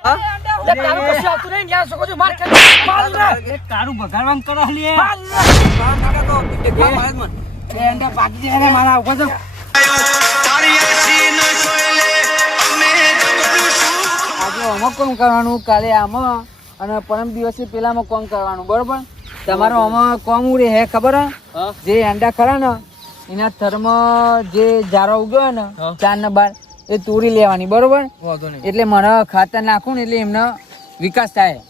તારું કશું આવતું નહીં યાર છોકરો માર ખાઈ માર રે તારું બગાડવાનું કરો લે માર નાકા તો માર મન બે અંડા પાકી જાય ને મારા ઉપર તો આજે આમાં કોમ કરવાનું કાલે આમાં અને પરમ દિવસે પેલામાં કોમ કરવાનું બરોબર તમારો આમાં કોમ ઉડે હે ખબર હે જે અંડા ખરા ને એના થર્મ જે જારો ઉગ્યો ને 4 ને 12 એ તોડી લેવાની બરોબર એટલે મને ખાતર નાખું ને એટલે એમનો વિકાસ થાય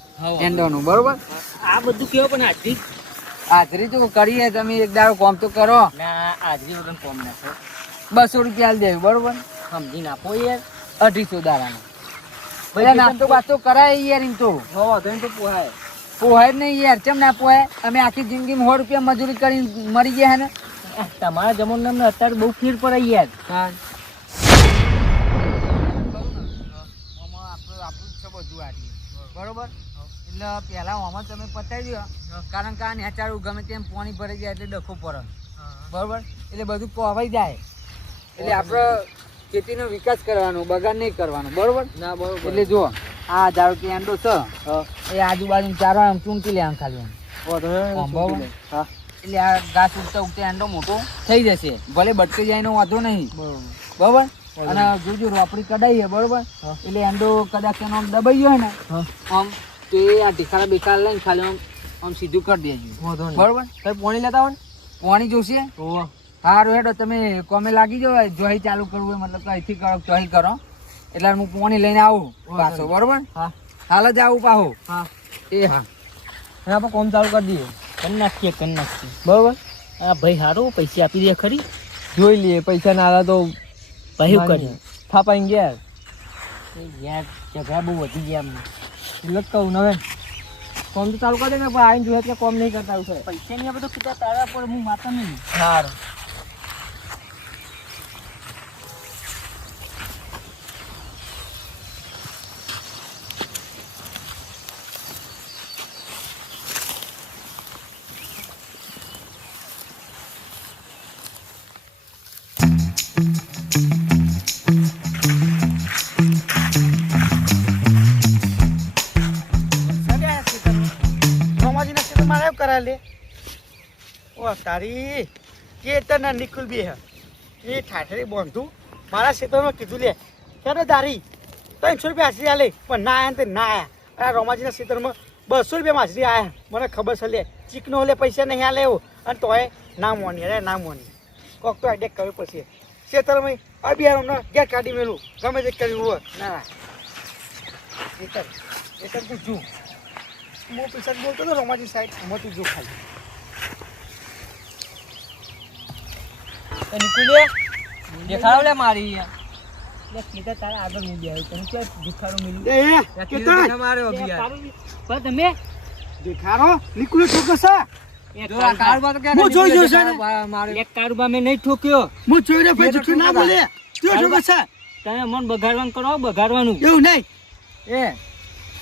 એંડોનો બરોબર આ બધું કેવો પણ હાજરી તો કરીએ તમે એક દાડો કોમ તો કરો ના હાજરી વગર કોમ નાખો 200 રૂપિયા દેવું બરોબર સમજી નાખો યાર 250 દાડાનો બધા નાસ્તો બાસ્તો કરાય યાર એમ તો પોહાય નહીં યાર ચમ ના પોહાય અમે આખી જિંદગીમાં 100 રૂપિયા મજૂરી કરી મરી ગયા ને તમારા જમાનામાં અત્યારે બહુ ફીર પડે યાર બરોબર એટલે પેલા આમાં તમે પતાવી દો કારણ કે આ નેચારું ગમે તેમ પાણી ભરાઈ જાય એટલે ડખો પડે બરોબર એટલે બધું પોવાઈ જાય એટલે આપણે ખેતીનો વિકાસ કરવાનો બગાડ નહીં કરવાનો બરોબર ના બરોબર એટલે જો આ ધારો કે એંડો છે એ આજુબાજુ ચારો આમ ચૂંટી લે આમ ખાલી એટલે આ ઘાસ ઉગતા ઉગતા એંડો મોટો થઈ જશે ભલે બટકી જાય એનો વાંધો નહીં બરોબર અને જોજો રોપડી કઢાઈએ બરોબર એટલે એંડો કદાચ એનો આમ દબાઈ ગયો ને આમ તો એ આ ટીખારા બેખારા લઈને ખાલી આમ સીધું કરી દેજો બરોબર તમે પાણી લેતા હોય ને પાણી જોશે હારું હેડો તમે કોમે લાગી જાઓ જોઈ ચાલુ કરવું હોય મતલબ કે અહીંથી કરો ચોહી કરો એટલે હું પાણી લઈને આવું પાછો બરોબર હા હાલ જ આવું પાછો હા એ હા આપણે કોમ ચાલુ કરી દઈએ કરી નાખીએ બરોબર હા ભાઈ સારું પૈસા આપી દે ખરી જોઈ લઈએ પૈસા ના આવ્યા તો ભાઈ કરીએ થાપાઈ ગયા યાર ઝઘડા બહુ વધી ગયા અમને એટલે કહું હવે કોમ તો ચાલુ કરી દે ને આવીને જોઈએ કે કોમ નહીં કરતા છે પૈસા નહીં બધું કીધા તારા પર હું માતા નહીં સારું તારી કેતન નિકુલ બી હે એ ઠાઠરી બોંધું મારા ક્ષેત્રમાં કીધું લે ક્યારે તારી 300 રૂપિયા હાજરી આલે પણ ના આયા ના આયા આ રોમાજીના ક્ષેત્રમાં 200 રૂપિયા હાજરી આયા મને ખબર છે લે ચીકનો લે પૈસા નહીં આલે એવું અને તોય ના મોની અરે ના મોની કોક તો અટેક કરવું પડશે ક્ષેત્રમાં અભિયાન ગેર કાઢી મેલું ગમે તે કર્યું હોય ના એકમ તું જો હું પૈસા બોલતો હતો રોમાજી સાઈડ હું તું જો ખાલી નિકુલે દેખાડો લે મારી લે કીધા તારા આગળ હું બેહી તને કે દેખાડો મિલી એ કેતા મારે અભિયાન પણ તમે દેખાડો નિકુલે ઠોકસા જો આ કારબા તો કે હું જોઈ જો છે મારે એક કારબા મે નહીં ઠોક્યો હું જોઈ રે ભાઈ જુઠું ના બોલે જો ઠોકસા તમે મન બગાડવાનું કરો બગાડવાનું એવું નહીં એ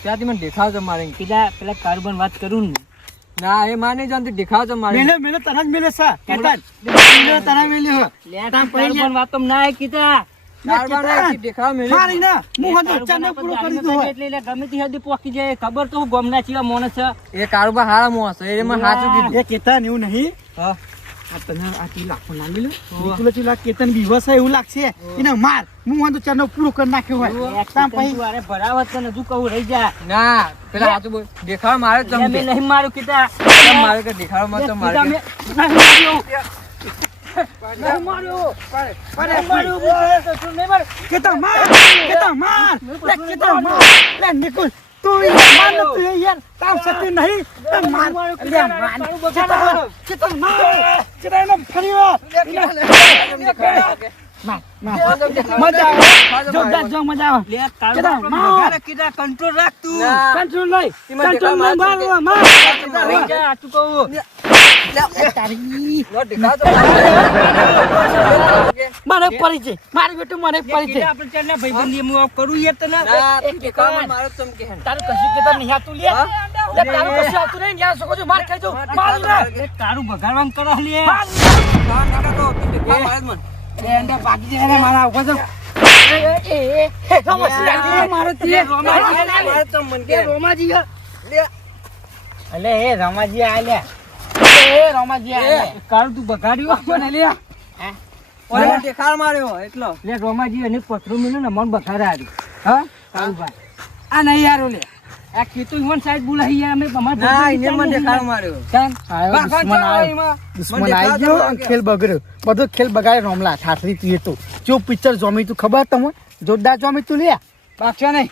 ત્યાંથી મને દેખાડો મારે કીધા પેલા કારબાન વાત કરું ને ના એ માને જાનતી દેખાવ તો મારે મેલે તરત મેલે સા કેતા મેલે તરા મેલે હો લેટા પણ વાત તો ના કીધા કારબાન દેખાવ મેલે મારી ના હું હંતો ચાને પૂરો કરી દો એટલે ગમે તે હદી પોકી જાય ખબર તો ગોમના ચીવા મોણસ છે એ કારબા હારા મોણસ એ મને સાચું કીધું એ કેતા ને એવું નહીં હા આ તને આ તી લાખો ના મિલે નીકળો ચીલા કેતન બીવસ એવું લાગશે એને માર હું હંતો ચાનો પૂરો કરી નાખ્યો હોય તામ પછી અરે ભરાવત તને તું કહું રહી જા ના પેલા હાથ બોલ દેખાવ મારે તમે મે નહીં મારું કીધા મારે કે દેખાવ મત મારે નહીં માર્યો નહીં માર્યો પણ માર્યો તો તું નહીં માર કેતા માર લે નિકુલ તું માર ન તું યાર તાવ સતી નહીં તે માર લે માર કેતા માર કેતા ન ફરીઓ મજા જો મજા આવે લે કાળો કીધા કંટ્રોલ રાખ તું કંટ્રોલ નહીં કંટ્રોલ માર આ તું કહું લે તારી નો દેખા તો મારે પડી છે મારી બેટો મને પડી છે આપણે ચાલ ભાઈબંધી હું ઓફ કરું યાર તને એક દેખા મારો તમ કે તારું કશું કે તને યા તું લે તારું કશું આતું નહીં યાર સકો જો માર ખાઈ જો માર લે તારું બગાડવાનું કરો લે માર નાકા તો દેખા માર મન બે અંડા પાકી જાય મારા ઉપર તો રોમાજી એને પથરું મિલ્યું ને મન બખાડા આવ્યું. હા કાળુભાઈ આ નહીં યાર ઓલે આ કીધું ઈવન સાઈડ બોલાવી અમે ખેલ બગડ્યો બધો ખેલ બગાડે રોમલા ઠાઠરી તું તો જો પિક્ચર જોમી તું ખબર તમને જોરદાર જોમી તું લે બાગશા નહીં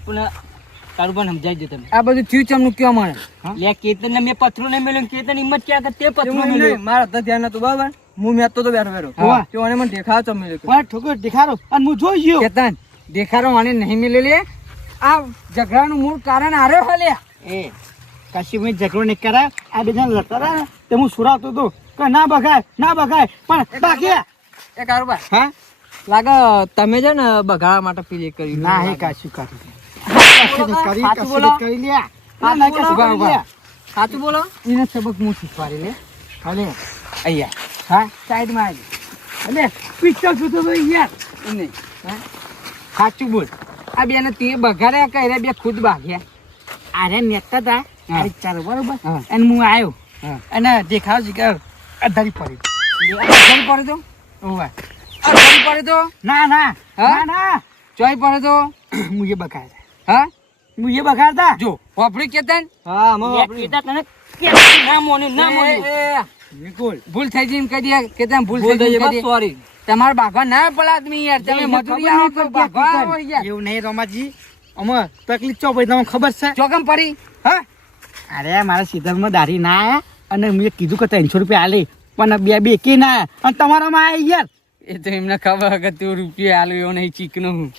પણ કાળુભાઈ સમજાઈ દો તમે આ બધું થયું ચમનું કયો મને લે કેતન ને મેં પથરું નહીં મેળ્યું કેતન હિંમત ક્યાં કે તે પથરું મેળ્યું મારા તો ધ્યાન નતું બરાબર હું મેં તો બેઠો તો મને દેખાડો તો મેળ્યો ઠોકર દેખાડો અને હું જોઈ ગયો કેતન દેખાડો મને નહીં મેળ્યો લે આ ઝઘડાનું મૂળ કારણ આર્યો હાલ્યા એ કાશી મેં ઝઘડો નહીં કરાય આ બધા લડતા હતા ને તે હું સુરાવતો હતો કે ના બગાય પણ બાકી એ કારુબા હા લાગે તમે છે ને બગાડવા માટે પેલી કરી ના હે કાશી કરી સાચું બોલો એને સબક હું શીખવાડી લે હાલે અહીંયા હા સાઈડમાં આવી અલે પિક્ચર જોતો તો યાર નહીં હા સાચું બોલ આ બેને તે બગાડ્યા કર્યા બે ખુદ ભાગ્યા આરે નેતા હતા ચાલો બરોબર અને હું આવ્યો અને દેખાવ છે કે અધારી પડી પડે તો અધારી પડે તો ના ચોઈ પડે તો હું એ બગાડતા હા હું એ બગાડતા જો વાપરી કેતન હા ના મોની ભૂલ થઈ જઈ કહી દે કેતન ભૂલ થઈ ગઈ સોરી તમાર બાગવા ના પડે આદમી યાર તમે મજૂરી આવો તો બાગવા આવો યાર એવું નહીં રોમાજી અમે તકલીફ ચો ભાઈ તમને ખબર છે ચોકમ પડી હા અરે મારા સીધલમાં દારી ના આયા અને મેં કીધું કે 300 રૂપિયા આલે પણ બે કે ના આયા અને તમારામાં આયા યાર એ તો એમને ખબર કે તું રૂપિયા આલું એવું નહીં ચીકનો હું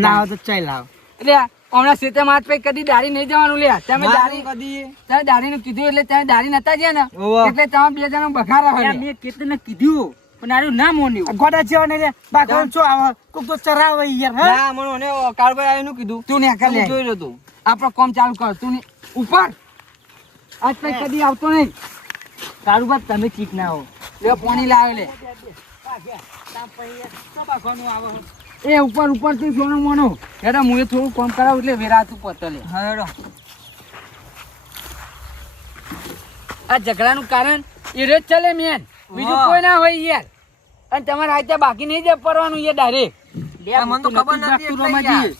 ના આવે તો ચાલ આવ એટલે હમણાં સીતે માથ પે કદી દારી નહીં જવાનું લે તમે દારી કદી તમે દારીનું કીધું એટલે તમે દારી નતા ગયા ને એટલે તમે બે જણા બખારા હોય મેં કેટલને કીધું પણ આરું ના મોન્યું ગોડા જેવા ને રે બાગવાન છો આવ કોક તો ચરાવે યાર હા મને કાળભાઈ આવીનું કીધું તું ને કાલે જોઈ લો તું આપણો કામ ચાલુ કર તું ઉપર આજ પે કદી આવતો નહીં કાળુભાઈ તમે ચીક ના હો લે પાણી લાવે લે એ ઉપર થી સોનો મોનો હેડો હું થોડું કામ કરાવું એટલે વેરાતું પતલે હા હેડો આ ઝઘડાનું કારણ એ રેત ચાલે મેન બીજું કોઈ ના હોય યાર અને તમારે આજે બાકી નહીં જ પરવાનું યાર ડાયરેક્ટ મને તો ખબર નથી રોમાજી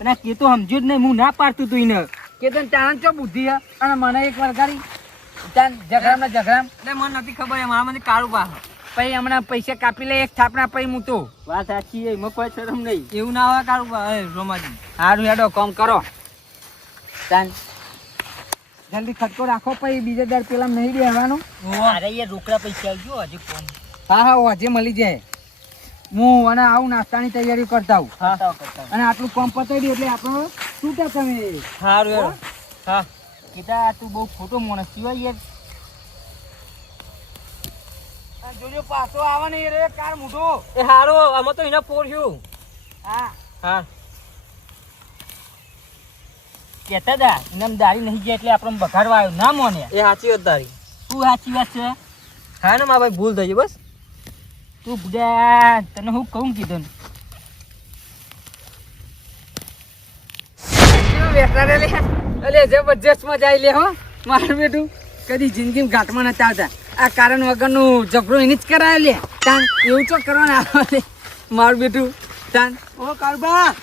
અને કે તો સમજ્યો જ નહીં હું ના પાડતું તું એને કે તને તાણ ચો બુદ્ધિ હે અને મને એક વાર કરી તાન ઝઘડામ એટલે મને નથી ખબર મારા મને કાળું પા પછી હમણાં પૈસા કાપી લે એક થાપના પછી હું તો વાત સાચી એમાં કોઈ શરમ નહીં એવું ના હોય કાળું પા રોમાજી સારું હેડો કામ કરો તાન જલ્દી ખટકો રાખો પછી બીજા દર પેલા નહીં બેહવાનું અરે યાર રોકડા પૈસા આવજો હજી કોણ હા હજી મળી જાય હું અને આવું નાસ્તાની તૈયારી કરતા હું અને આટલું કામ પતાવી દે એટલે આપણો છૂટા તમે સારું હા કીધા તું બહુ ખોટો માણસ સિવાય યાર જોજો પાછો આવે ને રે કાર મૂઠો એ હારો આમાં તો એને ફોડ્યું હા કેતા હતા એમ દારી નહીં ગયા એટલે આપણે બગાડવા આવ્યો ના મોને એ સાચી વાત તારી તું સાચી વાત છે હા ને મારા ભાઈ ભૂલ થઈ ગઈ બસ તું બુડા તને હું કહું કીધું અલે જબરજસ્ત મજા આવી લે હો મારું બેટું કદી જિંદગી ઘાટમાં નતા આવતા આ કારણ વગરનું ઝઘડો એને જ કરાય લે તાન એવું તો કરવાના આવે મારું બેટું તાન ઓ કાળબા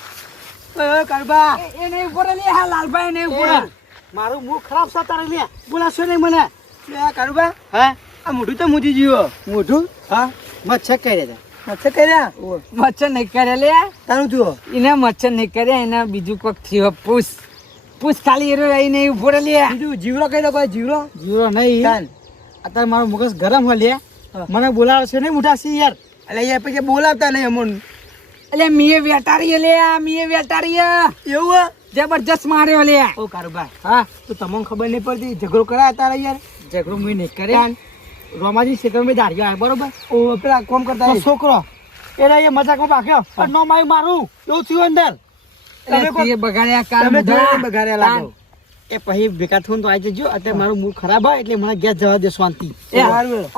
એ નહીં ઉપર લે હા લાલભાઈ નહીં ઉપર મારું મુખ ખરાબ છે તારે લે બોલાશો નહીં મને કાળુબા હા આ મોઢું તો મૂજી જીવો મોઢું હા મચ્છર કર્યા મચ્છર નહીં કર્યા લે તારું જુઓ એને મચ્છર નહીં કર્યા એને બીજું કોઈક થયો પૂછ ખાલી એરો રહી નહીં ઉપર લે બીજું જીવરો કહી દો કોઈ જીવરો નહીં અત્યારે મારું મગજ ગરમ હોય લે મને બોલાવે છે નહીં મોટા યાર એટલે યાર પછી બોલાવતા નહીં અમોન એટલે મીએ વેટારી લે મીએ વેટારી એવું જબરજસ્ત માર્યો લે ઓ કારુબા હા તો તમને ખબર નહીં પડતી ઝઘડો કરાયા તારે યાર ઝઘડો મેં નહીં કર્યા રોમાજી ક્ષેત્રમાં દાઢીઓ આવે બરોબર ઓ પેલા કોમ કરતા છોકરો એના એ મજાકમાં પાક્યો પણ નો મારું એવું થયું અંદર તમે બગાડ્યા કામ બગાડ્યા લાગો એ પછી ભેગા થઈને તો આવી જજો. અત્યારે મારું મૂડ ખરાબ હોય એટલે મને ગેસ જવા દે શાંતિ.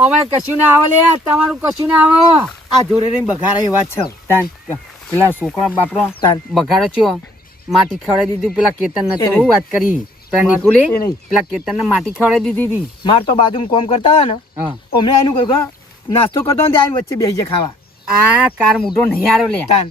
અમે કશું ના આવે લે, તમારું કશું ના આવે. આ જોડે રહીને બગાડે એ વાત છે. તાન પેલા છોકરા બાપરો તાન બગાડો છો, માટી ખવડાવી દીધું પેલા કેતન ને. તો વાત કરી પેલા નિકુલી, પેલા કેતન ને માટી ખવડાવી દીધી હતી. માર તો બાજુ કોમ કરતા હોય ને, અમને એનું કહ્યું નાસ્તો કરતો ને ત્યાં વચ્ચે બેસી જાય ખાવા. આ કાર મોટો નહીં આવ્યો લે. તાન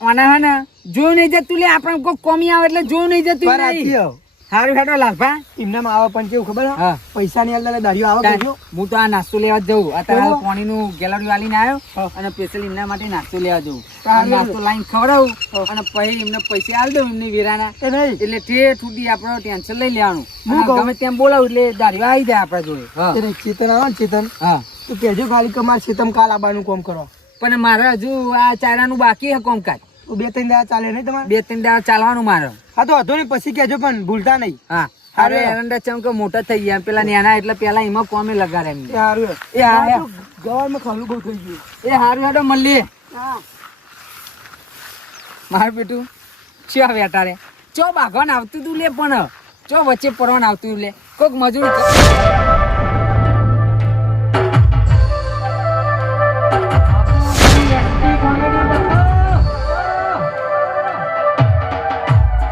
આના હે ને જોયું નહીં જતું લે, આપણે કોઈ કોમી આવે એટલે જોયું નહીં જતું. હારું હેડો લાલભા, એમનામાં આવે પણ કેવું ખબર હે? પૈસા ની અંદર દાઢીઓ આવે. હું તો આ નાસ્તો લેવા જઉં. અત્યારે પાણી નું ગેલરી વાલીને આવ્યો અને સ્પેશિયલ એમના માટે નાસ્તો લેવા જઉં. નાસ્તો લાઈન ખવડાવું અને પછી એમને પૈસા આલ દઉં એમની વેરાના. એટલે ઠેઠ સુધી આપડે ટેન્શન લઈ લેવાનું. ગમે ત્યાં બોલાવું એટલે દાઢીઓ આવી જાય આપડા જોડે. ચેતન આવે ને ચેતન, હા તો કેજો ખાલી કે મારે ચેતન કાલ આબાનું કામ કરો. પણ મારે હજુ આ ચારાનું બાકી છે કામકાજ. 2-3 દાડા ચાલે નહીં તમારે? 2-3 દાડા ચાલવાનું મારે. હા તો હતો નહીં, પછી કેજો પણ ભૂલતા નહીં. હા અરે એરંડા ચમ કે મોટા થઈ ગયા પેલા નેના, એટલે પેલા એમાં કોમે લગાડે એમને. સારું એ હા ગવારમાં ખાલું બહુ થઈ ગયું. એ હારું હેડો મળીએ. મારું બેટું ચો વેટા રે ચો બાગવાન આવતું તું લે, પણ ચો વચ્ચે પરવાન આવતું લે. કોઈક મજૂરી